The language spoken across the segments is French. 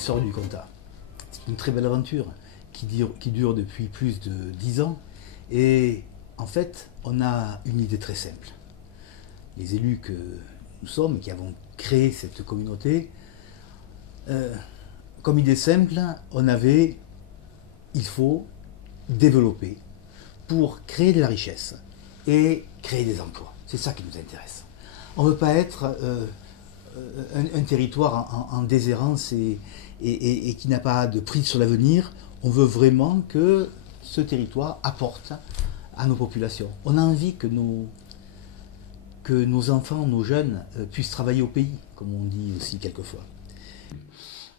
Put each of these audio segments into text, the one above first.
sort du Comtat. C'est une très belle aventure qui dure depuis plus de 10 ans. Et en fait, on a une idée très simple. Les élus que nous sommes, qui avons créé cette communauté, comme idée simple, il faut développer pour créer de la richesse et créer des emplois. C'est ça qui nous intéresse. On ne veut pas être un territoire en déshérence et qui n'a pas de prise sur l'avenir. On veut vraiment que ce territoire apporte à nos populations. On a envie que nos enfants, nos jeunes puissent travailler au pays, comme on dit aussi quelquefois.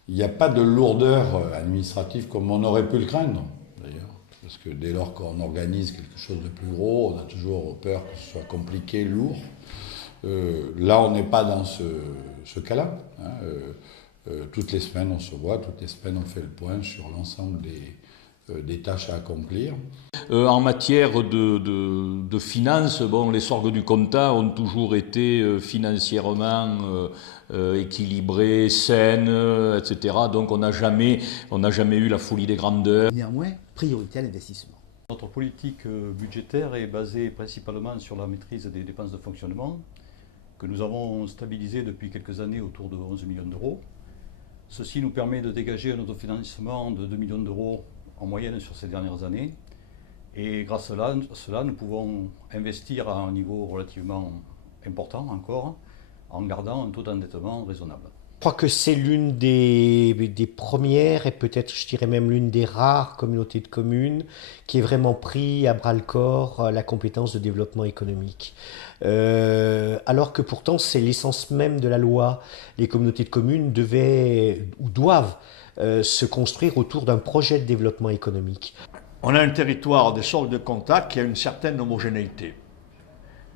Il n'y a pas de lourdeur administrative comme on aurait pu le craindre, d'ailleurs. Parce que dès lors qu'on organise quelque chose de plus gros, on a toujours peur que ce soit compliqué, lourd. Là, on n'est pas dans ce cas-là. Toutes les semaines, on se voit, toutes les semaines, on fait le point sur l'ensemble des tâches à accomplir. En matière de finances, bon, les sorgues du Comtat ont toujours été financièrement équilibrées, saines, etc. Donc on n'a jamais eu la folie des grandeurs. Néanmoins, priorité à l'investissement. Notre politique budgétaire est basée principalement sur la maîtrise des dépenses de fonctionnement, que nous avons stabilisé depuis quelques années autour de 11 millions d'euros. Ceci nous permet de dégager un autofinancement de 2 millions d'euros en moyenne sur ces dernières années. Et grâce à cela, nous pouvons investir à un niveau relativement important encore, en gardant un taux d'endettement raisonnable. Je crois que c'est l'une des premières et peut-être, je dirais même l'une des rares communautés de communes qui ait vraiment pris à bras-le-corps la compétence de développement économique. Alors que pourtant c'est l'essence même de la loi. Les communautés de communes doivent se construire autour d'un projet de développement économique. On a un territoire des sorgues de Comtat qui a une certaine homogénéité.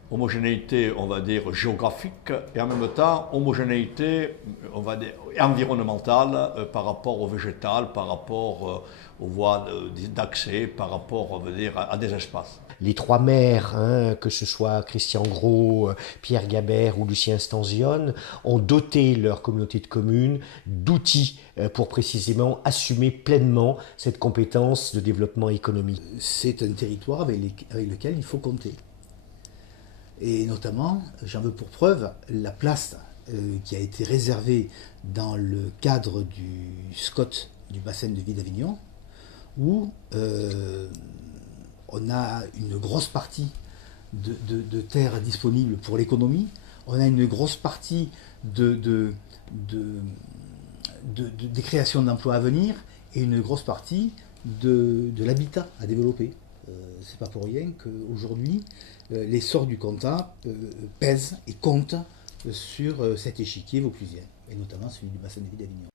Homogénéité, on va dire, géographique, et en même temps, homogénéité, on va dire, environnementale par rapport au végétal, par rapport aux voies d'accès, par rapport, on va dire, à des espaces. Les trois maires, que ce soit Christian Gros, Pierre Gabert ou Lucien Stanzione, ont doté leur communauté de communes d'outils pour précisément assumer pleinement cette compétence de développement économique. C'est un territoire avec lequel il faut compter. Et notamment, j'en veux pour preuve la place qui a été réservée dans le cadre du SCOT du bassin de vie d'Avignon, où on a une grosse partie de terres disponibles pour l'économie, on a une grosse partie des créations d'emplois à venir et une grosse partie de l'habitat à développer. C'est pas pour rien qu'aujourd'hui, l'essor du Comtat pèse et compte sur cet échiquier vauclusien, et notamment celui du bassin de vie d'Avignon.